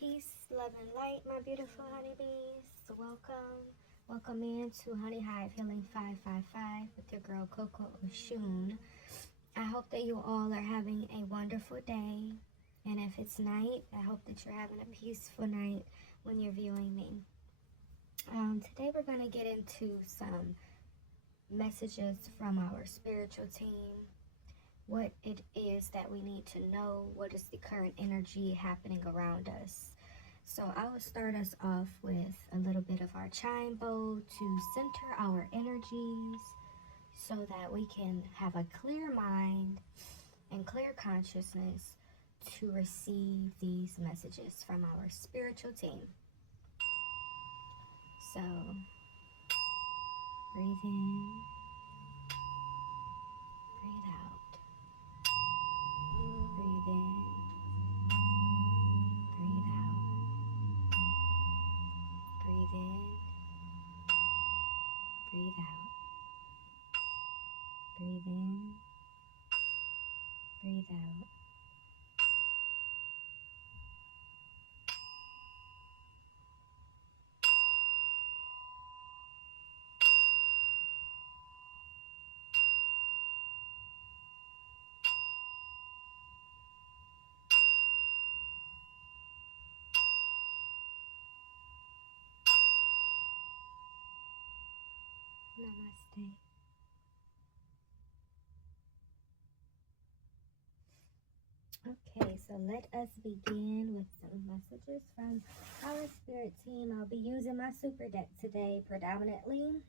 Peace, love, and light, my beautiful honeybees. Welcome in to Honey Hive Healing 555 with your girl Coko Oshun. I hope that you all are having a wonderful day. And if it's night, I hope that you're having a peaceful night when you're viewing me. Today we're going to get into some messages from our spiritual team. What it is that we need to know, what is the current energy happening around us. So I will start us off with a little bit of our chime bowl to center our energies so that we can have a clear mind and clear consciousness to receive these messages from our spiritual team. So breathe in, breathe out. Breathe in, breathe out. Breathe in, breathe out. Breathe in, breathe out. Namaste. Okay, so let us begin with some messages from our spirit team. I'll be using my super deck today predominantly.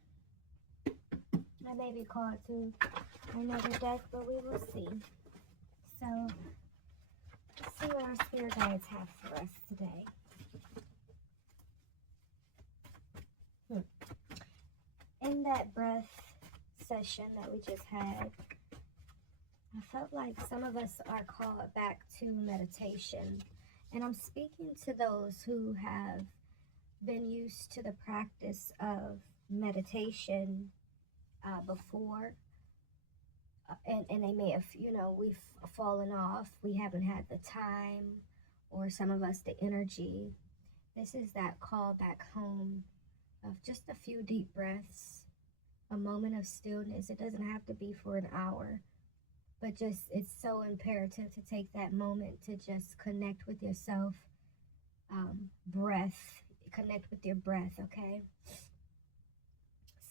I may be called to another deck, but we will see. So let's see what our spirit guides have for us today. In that breath session that we just had, I felt like some of us are called back to meditation. And I'm speaking to those who have been used to the practice of meditation before. And they may have, we've fallen off. We haven't had the time, or some of us the energy. This is that call back home of just a few deep breaths, a moment of stillness. It doesn't have to be for an hour, but just it's so imperative to take that moment to just connect with yourself. Connect with your breath, okay?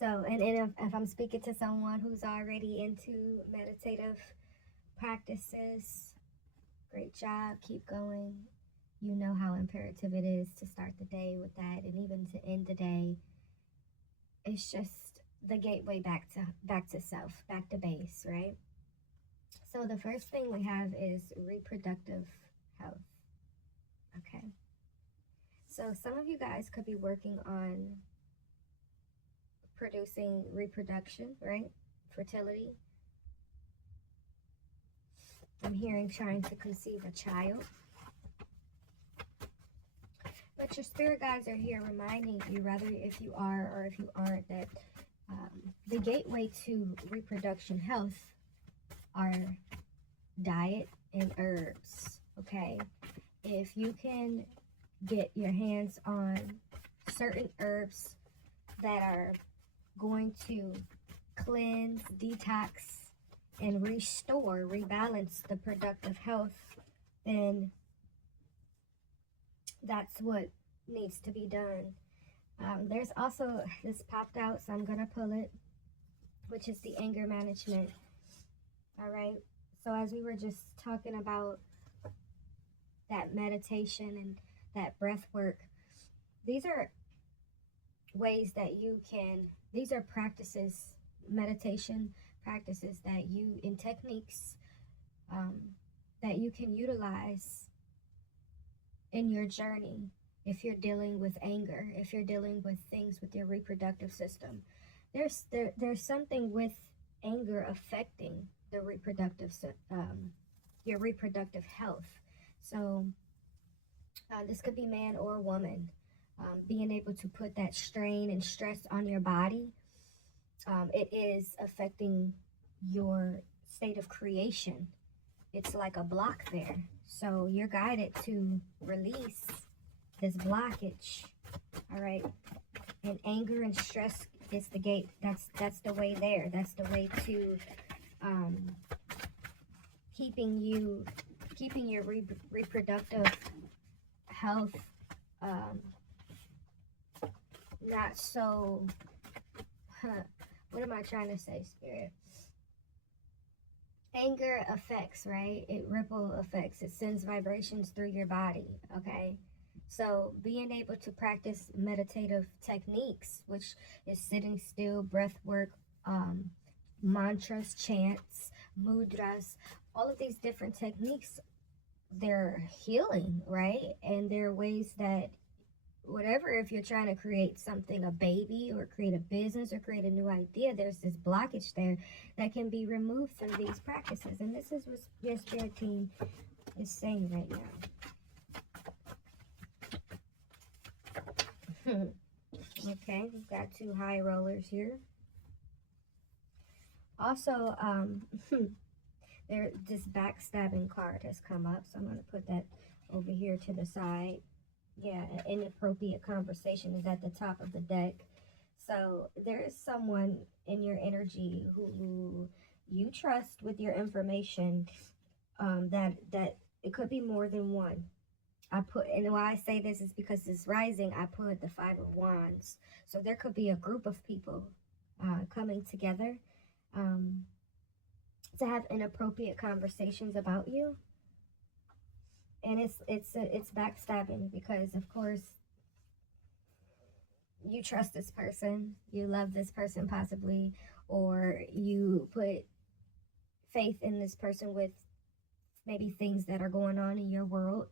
So, and if I'm speaking to someone who's already into meditative practices, great job, keep going. You know how imperative it is to start the day with that, and even to end the day. It's just the gateway back to self, back to base, right? So the first thing we have is reproductive health. Okay. So some of you guys could be working on producing reproduction, right? Fertility. I'm hearing trying to conceive a child. But your spirit guides are here reminding you, whether if you are or if you aren't, that the gateway to reproduction health are diet and herbs, okay? If you can get your hands on certain herbs that are going to cleanse, detox, and restore, rebalance the productive health, then that's what needs to be done. There's also, this popped out, so I'm going to pull it, which is the anger management. All right. So as we were just talking about that meditation and that breath work, these are ways that you can, these are practices, meditation practices that you, in techniques that you can utilize in your journey. If you're dealing with anger, if you're dealing with things with your reproductive system, there's something with anger affecting the reproductive, your reproductive health. So this could be man or woman. Being able to put that strain and stress on your body, it is affecting your state of creation. It's like a block there. So you're guided to release this blockage, all right? And anger and stress is the gate. That's the way there. That's the way to keeping your reproductive health not so, what am I trying to say, Spirit? Anger affects, right? It ripple effects. It sends vibrations through your body, okay? So being able to practice meditative techniques, which is sitting still, breath work, mantras, chants, mudras, all of these different techniques, they're healing, right? And they're ways that whatever, if you're trying to create something, a baby, or create a business, or create a new idea, there's this blockage there that can be removed through these practices. And this is what your spirit team is saying right now. Okay, we've got 2 high rollers here. Also, this backstabbing card has come up, so I'm going to put that over here to the side. Yeah, an inappropriate conversation is at the top of the deck. So there is someone in your energy who you trust with your information, that it could be more than one. And why I say this is because this rising, I put the 5 of Wands. So there could be a group of people coming together to have inappropriate conversations about you. And it's backstabbing because, of course, you trust this person, you love this person possibly, or you put faith in this person with maybe things that are going on in your world.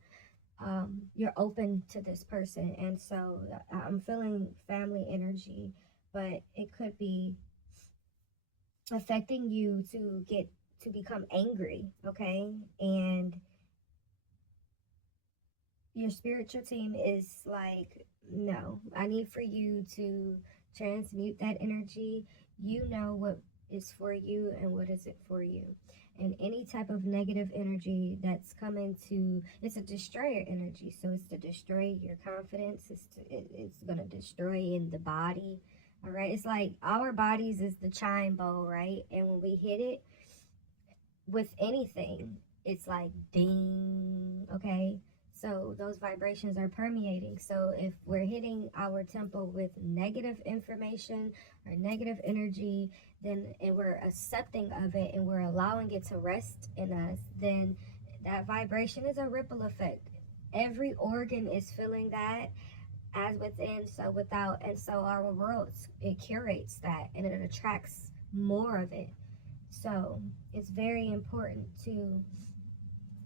You're open to this person, and so I'm feeling family energy, but it could be affecting you to become angry, okay? And your spiritual team is like, no, I need for you to transmute that energy. You know what is for you and what isn't for you. And any type of negative energy that's coming it's a destroyer energy. So it's to destroy your confidence. It's going to destroy in the body. All right. It's like our bodies is the chime bowl, right? And when we hit it with anything, it's like ding. Okay. So those vibrations are permeating. So if we're hitting our temple with negative information or negative energy, and we're accepting of it and we're allowing it to rest in us, then that vibration is a ripple effect. Every organ is feeling that, as within, so without. And so our world, it curates that and it attracts more of it. So it's very important to,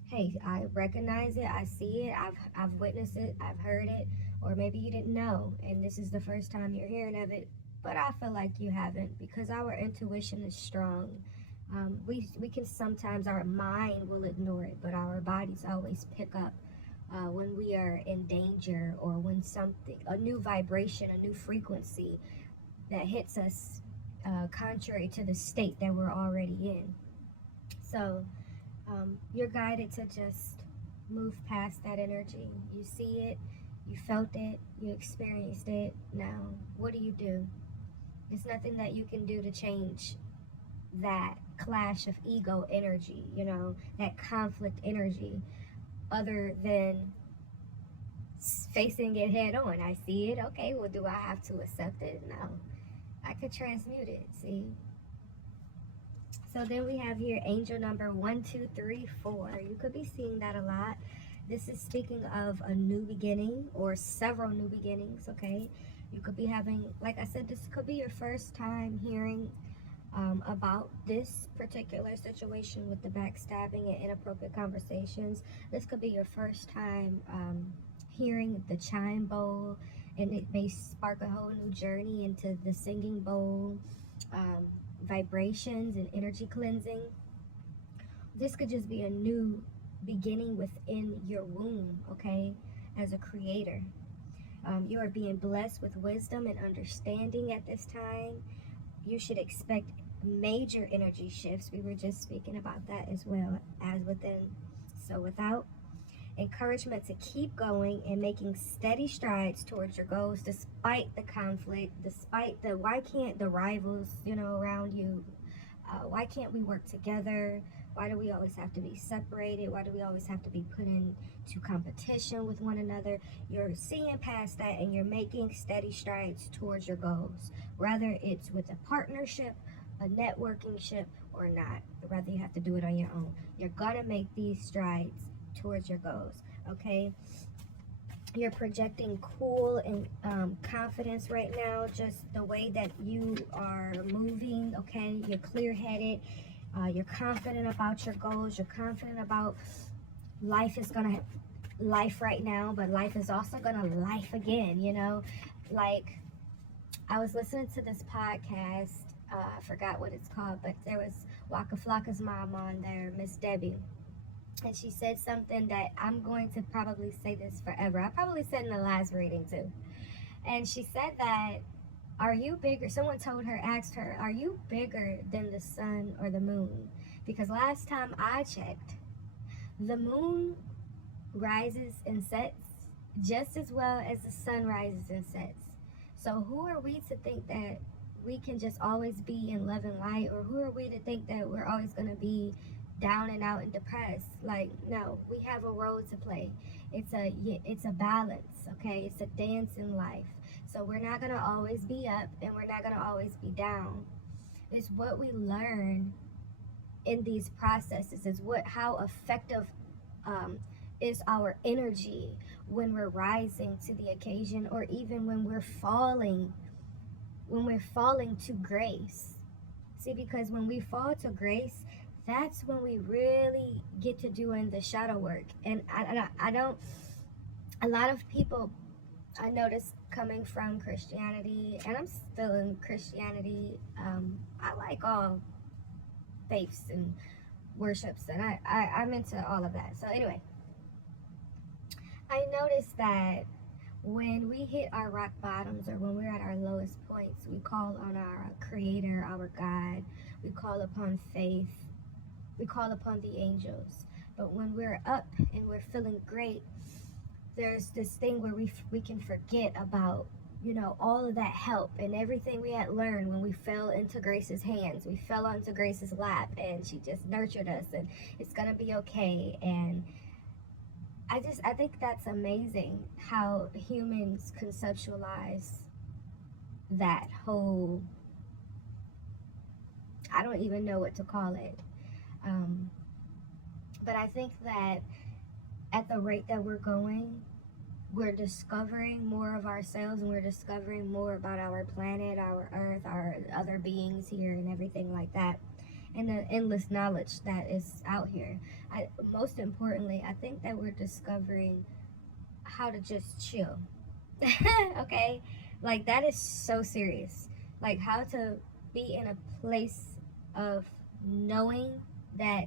hey, I recognize it, I see it, I've witnessed it, I've heard it, or maybe you didn't know and this is the first time you're hearing of it, but I feel like you haven't, because our intuition is strong. We can sometimes, our mind will ignore it, but our bodies always pick up when we are in danger, or when a new vibration, a new frequency that hits us contrary to the state that we're already in. So you're guided to just move past that energy. You see it, you felt it, you experienced it. Now, what do? There's nothing that you can do to change that clash of ego energy, that conflict energy, other than facing it head on. I see it. Okay, well, do I have to accept it? No. I could transmute it, see? So then we have here angel number 1, 2, 3, 4. You could be seeing that a lot. This is speaking of a new beginning or several new beginnings, okay? You could be having, like I said, this could be your first time hearing about this particular situation with the backstabbing and inappropriate conversations. This could be your first time hearing the chime bowl, and it may spark a whole new journey into the singing bowl, vibrations and energy cleansing. This could just be a new beginning within your womb, okay, as a creator. You are being blessed with wisdom and understanding at this time. You should expect major energy shifts. We were just speaking about that as well, as within, so without. encouragement to keep going and making steady strides towards your goals despite the conflict, despite the why can't the rivals, around you, why can't we work together? Why do we always have to be separated? Why do we always have to be put into competition with one another? You're seeing past that and you're making steady strides towards your goals, whether it's with a partnership, a networking ship, or not. Whether you have to do it on your own. You're gonna make these strides towards your goals, okay? You're projecting cool and confidence right now, just the way that you are moving, okay? You're clear-headed. You're confident about your goals. You're confident about life is gonna life right now, but life is also gonna life again, Like, I was listening to this podcast. I forgot what it's called, but there was Waka Flocka's mom on there, Miss Debbie. And she said something that I'm going to probably say this forever. I probably said in the last reading too. And she said that, are you bigger? Someone asked her, are you bigger than the sun or the moon? Because last time I checked, the moon rises and sets just as well as the sun rises and sets. So who are we to think that we can just always be in love and light? Or who are we to think that we're always going to be down and out and depressed? Like, no, we have a role to play. It's a balance, okay? It's a dance in life. So we're not going to always be up and we're not going to always be down. It's what we learn in these processes, is how effective is our energy when we're rising to the occasion, or even when we're falling to grace. See, because when we fall to grace, that's when we really get to doing the shadow work. And I don't, a lot of people I notice coming from Christianity, and I'm still in Christianity, I like all faiths and worships, and I'm into all of that. So anyway, I noticed that when we hit our rock bottoms, or when we're at our lowest points, we call on our Creator, our God. We call upon faith. We call upon the angels. But when we're up and we're feeling great, there's this thing where we can forget about, all of that help and everything we had learned when we fell into Grace's hands. We fell onto Grace's lap and she just nurtured us, and it's gonna be okay. And I think that's amazing how humans conceptualize that whole, I don't even know what to call it. But I think that at the rate that we're going, we're discovering more of ourselves, and we're discovering more about our planet, our earth, our other beings here, and everything like that, and the endless knowledge that is out here. Most importantly, I think that we're discovering how to just chill. Okay? Like, that is so serious. Like, how to be in a place of knowing that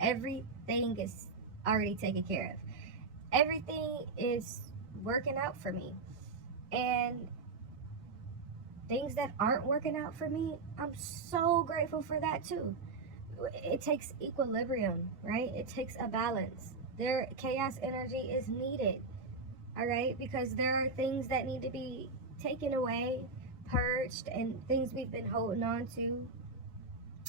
everything is already taken care of. Everything is working out for me. And things that aren't working out for me, I'm so grateful for that too. It takes equilibrium, right? It takes a balance. Chaos energy is needed, all right? Because there are things that need to be taken away, purged, and things we've been holding on to,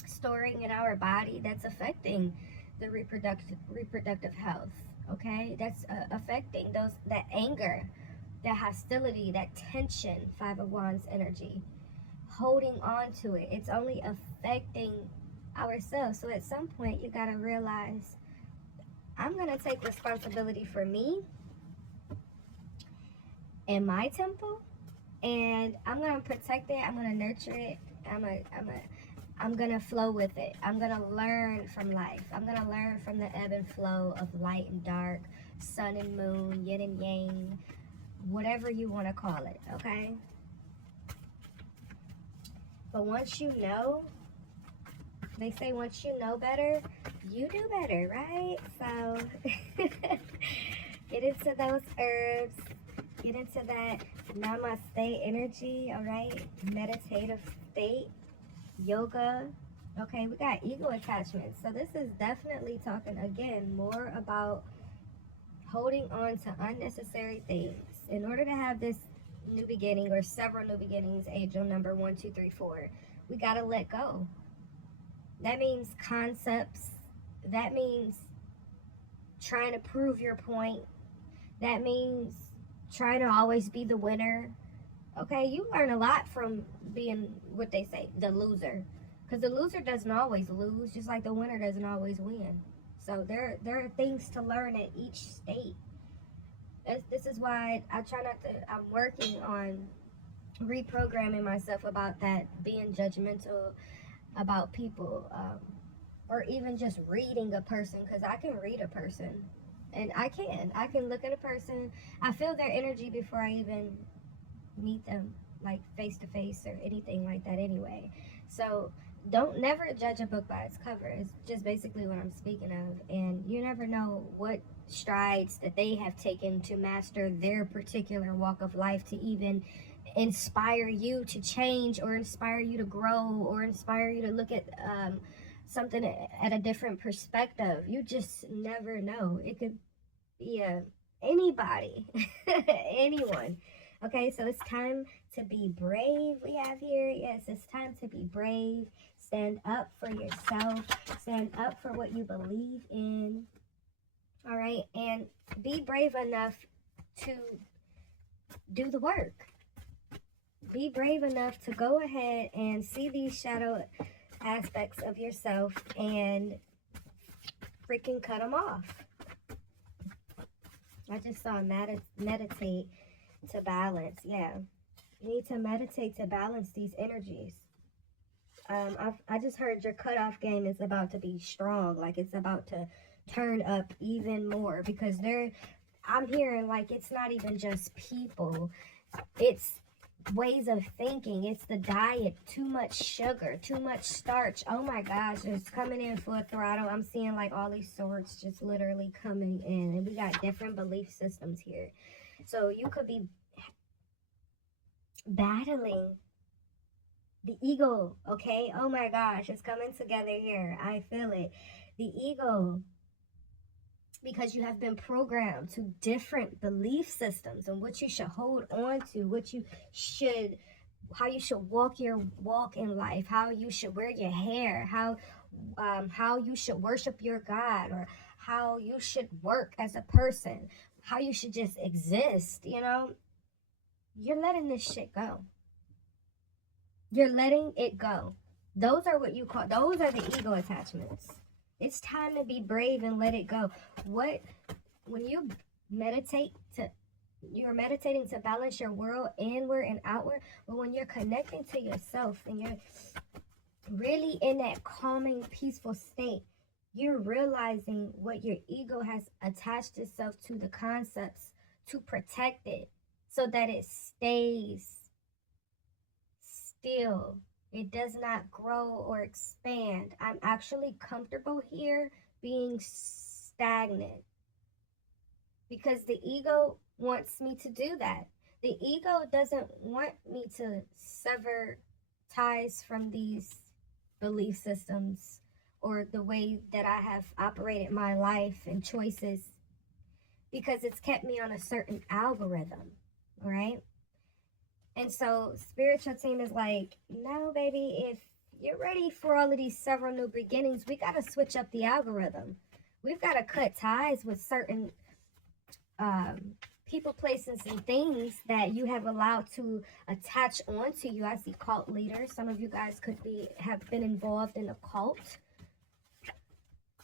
storing in our body, that's affecting the reproductive health, okay? That's affecting that anger, that hostility, that tension, Five of Wands energy, holding on to it. It's only affecting ourselves. So at some point, you got to realize, I'm going to take responsibility for me and my temple, and I'm going to protect it. I'm going to nurture it. I'm going to flow with it. I'm going to learn from life. I'm going to learn from the ebb and flow of light and dark, sun and moon, yin and yang, whatever you want to call it, okay? But once you know, they say once you know better, you do better, right? So get into those herbs, get into that namaste energy, all right? Meditative state, yoga. Okay, we got ego attachment. So this is definitely talking, again, more about holding on to unnecessary things. In order to have this new beginning or several new beginnings, angel number 1, 2, 3, 4, we got to let go. That means concepts. That means trying to prove your point. That means trying to always be the winner. Okay, you learn a lot from being, what they say, the loser. Because the loser doesn't always lose, just like the winner doesn't always win. So there are things to learn at each state. This is why I try not to, I'm working on reprogramming myself about that, being judgmental about people, or even just reading a person, because I can read a person. And I can look at a person, I feel their energy before I even meet them, like face to face or anything like that anyway. So don't never judge a book by its cover. It's just basically what I'm speaking of. And you never know what strides that they have taken to master their particular walk of life, to even inspire you to change, or inspire you to grow, or inspire you to look at something at a different perspective. You just never know. It could be anybody, anyone. Okay, so it's time to be brave. We have here, yes, it's time to be brave. Stand up for yourself. Stand up for what you believe in. All right, and be brave enough to do the work. Be brave enough to go ahead and see these shadow aspects of yourself and freaking cut them off. I just saw meditate to balance. Yeah, you need to meditate to balance these energies. I just heard your cutoff game is about to be strong, like it's about to turn up even more, because I'm hearing like it's not even just people, it's ways of thinking, it's the diet, too much sugar, too much starch. Oh my gosh, it's coming in full throttle. I'm seeing like all these swords just literally coming in, and we got different belief systems here. So you could be battling the ego, okay? Oh my gosh, it's coming together here. I feel it. The ego, because you have been programmed to different belief systems and what you should hold on to, how you should walk your walk in life, how you should wear your hair, how you should worship your God, or how you should work as a person, how you should just exist, You're letting this shit go. You're letting it go. Those are the ego attachments. It's time to be brave and let it go. When you you're meditating to balance your world inward and outward, but when you're connecting to yourself and you're really in that calming, peaceful state, you're realizing what your ego has attached itself to, the concepts, to protect it so that it stays still. It does not grow or expand. I'm actually comfortable here being stagnant, because the ego wants me to do that. The ego doesn't want me to sever ties from these belief systems or the way that I have operated my life and choices, because it's kept me on a certain algorithm, right? And so spiritual team is like, no, baby, if you're ready for all of these several new beginnings, we got to switch up the algorithm. We've got to cut ties with certain people, places, and things that you have allowed to attach onto you. I see cult leaders. Some of you guys have been involved in a cult.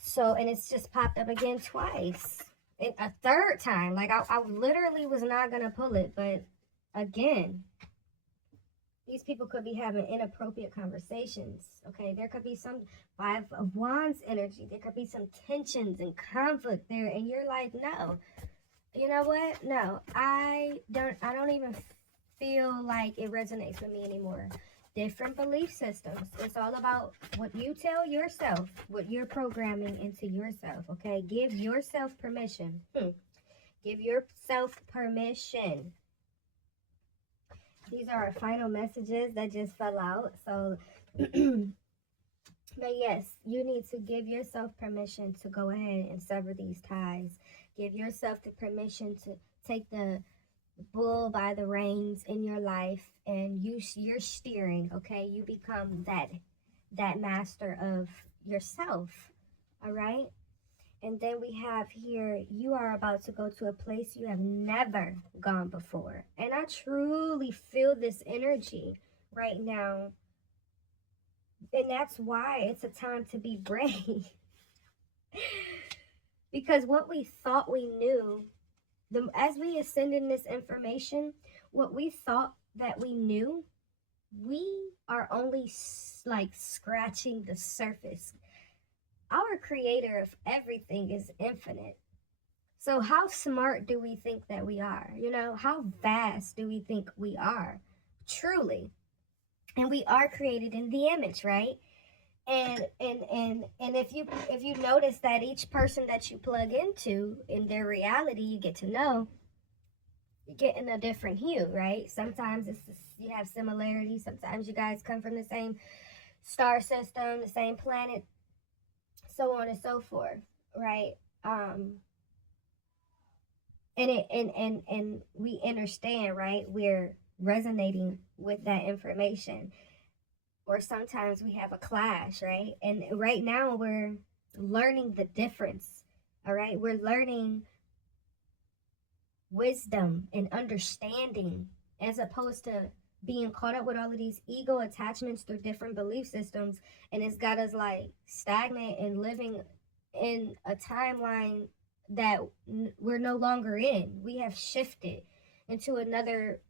So, and it's just popped up again twice. And a third time. Like, I literally was not going to pull it, but again, these people could be having inappropriate conversations, okay? There could be some 5 of Wands energy. There could be some tensions and conflict there, and you're like, no. You know what? No, I don't even feel like it resonates with me anymore. Different belief systems. It's all about what you tell yourself, what you're programming into yourself, okay? Give yourself permission. Give yourself permission. These are our final messages that just fell out. So, but yes, you need to give yourself permission to go ahead and sever these ties. Give yourself the permission to take the bull by the reins in your life, and you're steering. Okay, you become that master of yourself. All right. And then we have here, you are about to go to a place you have never gone before. And I truly feel this energy right now. And that's why it's a time to be brave. Because what we thought we knew, as we ascend in this information, what we thought that we knew, we are only like scratching the surface. Our creator of everything is infinite. So how smart do we think that we are? You know, how vast do we think we are? Truly. And we are created in the image, right? And if you notice that each person that you plug into in their reality, you get to know, you're getting a different hue, right? Sometimes you have similarities. Sometimes you guys come from the same star system, the same planet, so on and so forth, right? And we understand, right? We're resonating with that information. Or sometimes we have a clash, right? And right now we're learning the difference, all right? We're learning wisdom and understanding, as opposed to being caught up with all of these ego attachments through different belief systems. And it's got us like stagnant and living in a timeline that we're no longer in. We have shifted into another,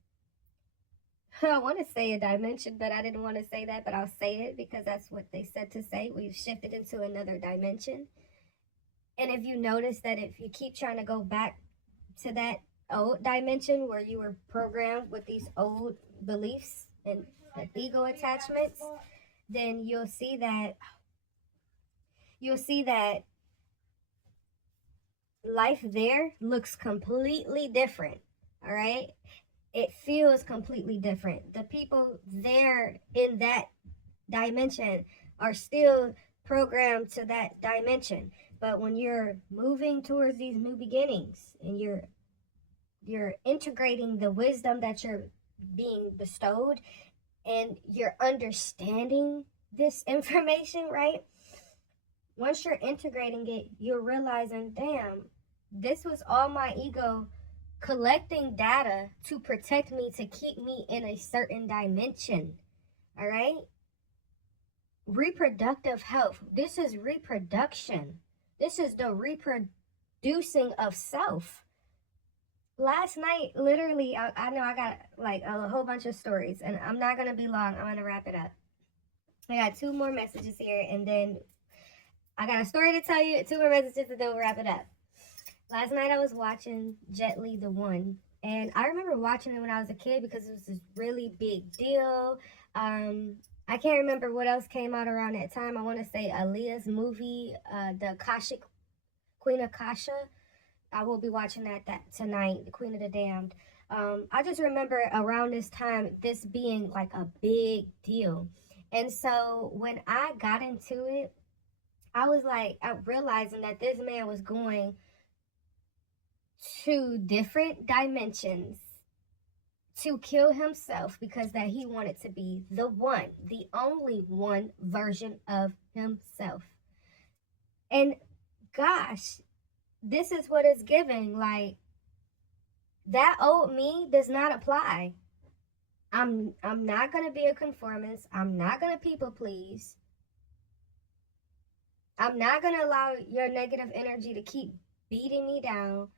I want to say a dimension, but I didn't want to say that, but I'll say it because that's what they said to say. We've shifted into another dimension. And if you notice that if you keep trying to go back to that old dimension where you were programmed with these old beliefs and ego attachments, then you'll see that life there looks completely different. All right, it feels completely different. The people there in that dimension are still programmed to that dimension, but when you're moving towards these new beginnings and you're integrating the wisdom that you're being bestowed, and you're understanding this information, right? Once you're integrating it, you're realizing, damn, this was all my ego collecting data to protect me, to keep me in a certain dimension. All right? Reproductive health. This is reproduction. This is the reproducing of self. Last night, literally, I know I got like a whole bunch of stories, and I'm not going to be long. I'm going to wrap it up. I got 2 more messages here, and then I got a story to tell you, 2 more messages, and then we'll wrap it up. Last night, I was watching Jet Li the One, and I remember watching it when I was a kid because it was this really big deal. I can't remember what else came out around that time. I want to say Aaliyah's movie, the Akashic, Queen Akasha. I will be watching that tonight, the Queen of the Damned. I just remember around this time, this being like a big deal. And so when I got into it, I was like, realizing that this man was going to different dimensions to kill himself because that he wanted to be the one, the only one version of himself. And gosh, this is what it's giving. Like, that old me does not apply. I'm not going to be a conformist. I'm not going to people please. I'm not going to allow your negative energy to keep beating me down.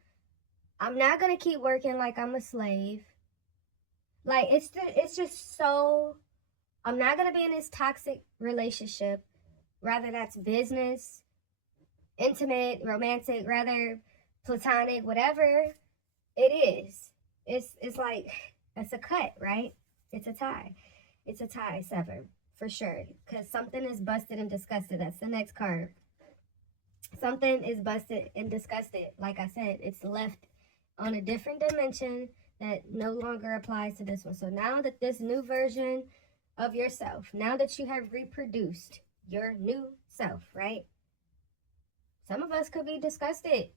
I'm not going to keep working like I'm a slave. Like, it's just so, I'm not going to be in this toxic relationship. Rather, that's business, intimate, romantic, rather platonic, whatever it is. It's like, it's a cut, right? It's a tie. It's a tie, sever, for sure. Because something is busted and disgusted. That's the next card. Something is busted and disgusted. Like I said, it's left on a different dimension that no longer applies to this one. So now that this new version of yourself, now that you have reproduced your new self, right? Some of us could be disgusted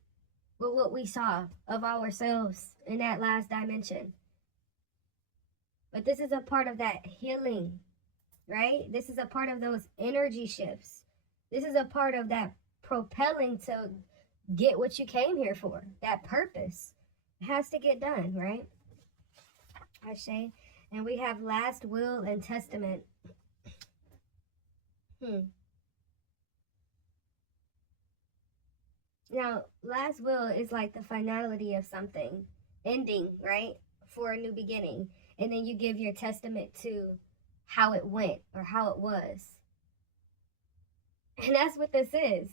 with what we saw of ourselves in that last dimension. But this is a part of that healing, right? This is a part of those energy shifts. This is a part of that propelling to get what you came here for. That purpose. It has to get done, right? Ashe. And we have last will and testament. Now, last will is like the finality of something, ending, right? For a new beginning. And then you give your testament to how it went or how it was. And that's what this is.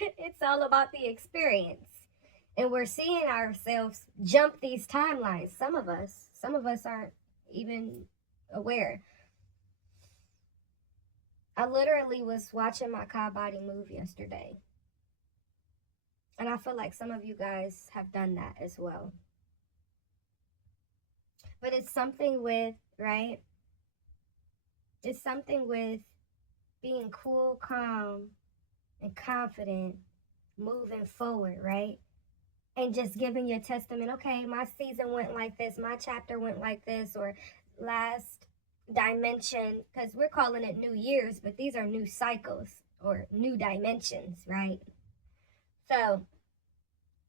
It's all about the experience. And we're seeing ourselves jump these timelines. Some of us aren't even aware. I literally was watching my body move yesterday. And I feel like some of you guys have done that as well. But it's something with, right? It's something with being cool, calm, and confident, moving forward, right? And just giving your testament, okay, my season went like this, my chapter went like this, or last dimension, because we're calling it new years, but these are new cycles or new dimensions, right? So,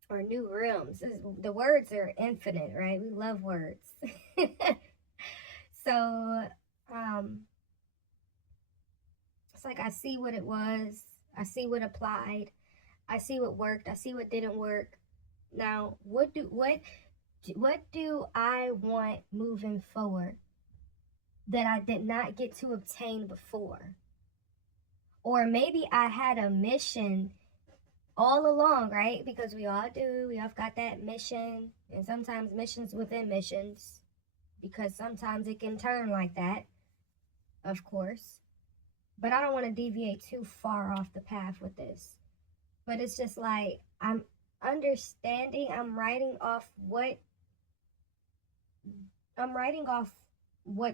or new realms. The words are infinite, right? We love words. So, it's like I see what it was. I see what applied. I see what worked. I see what didn't work. Now, what do I want moving forward that I did not get to obtain before? Or maybe I had a mission all along, right? Because we all do. We all got that mission, and sometimes missions within missions, because sometimes it can turn like that, of course. But I don't want to deviate too far off the path with this. But it's just like I'm understanding, I'm writing off what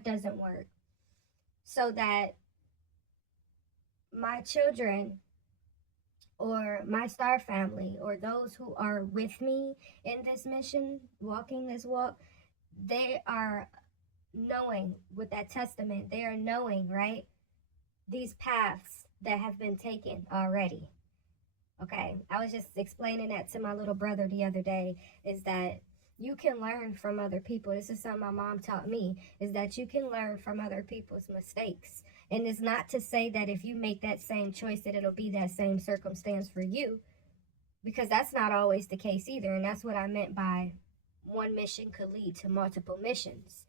doesn't work, so that my children or my star family or those who are with me in this mission, walking this walk, they are knowing with that testament, they are knowing, right, these paths that have been taken already. Okay, I was just explaining that to my little brother the other day, is that you can learn from other people. This is something my mom taught me, is that you can learn from other people's mistakes. And it's not to say that if you make that same choice that it'll be that same circumstance for you, because that's not always the case either. And that's what I meant by one mission could lead to multiple missions.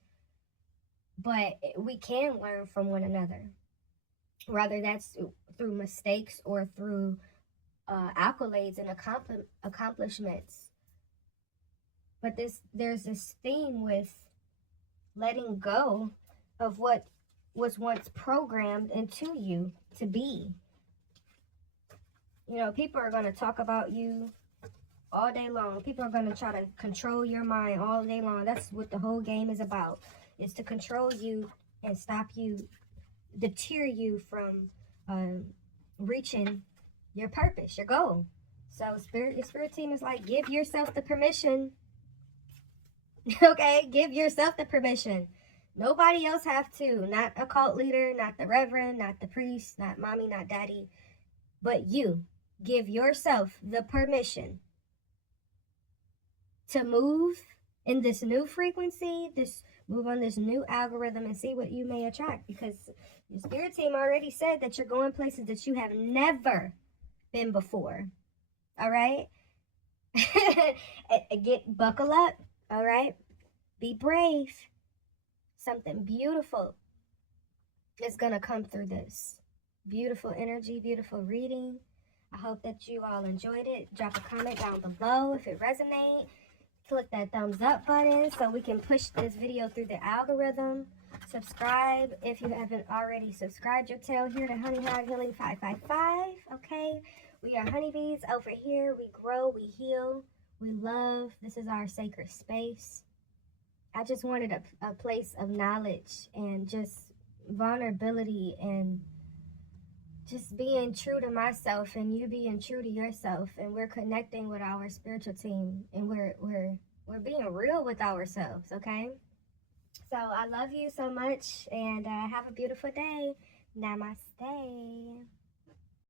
But we can learn from one another, whether that's through mistakes or through accolades and accomplishments. But there's this theme with letting go of what was once programmed into you to be. You know, people are going to talk about you all day long. People are going to try to control your mind all day long. That's what the whole game is about, is to control you and stop you, deter you from reaching your purpose, your goal. So your spirit team is like, give yourself the permission. Okay, give yourself the permission. Nobody else have to. Not a cult leader, not the reverend, not the priest, not mommy, not daddy, but you. Give yourself the permission to move in this new frequency, move on this new algorithm, and see what you may attract, because your spirit team already said that you're going places that you have never been before. All right? Buckle up. All right? Be brave. Something beautiful is going to come through this. Beautiful energy, beautiful reading. I hope that you all enjoyed it. Drop a comment down below if it resonates. Click that thumbs up button so we can push this video through the algorithm. Subscribe if you haven't already subscribed your tail here to Honey Hive Healing 555. Okay? We are honeybees over here. We grow, we heal, we love. This is our sacred space. I just wanted a place of knowledge and just vulnerability and just being true to myself and you being true to yourself, and we're connecting with our spiritual team, and we're being real with ourselves, okay? So I love you so much, and have a beautiful day. Namaste.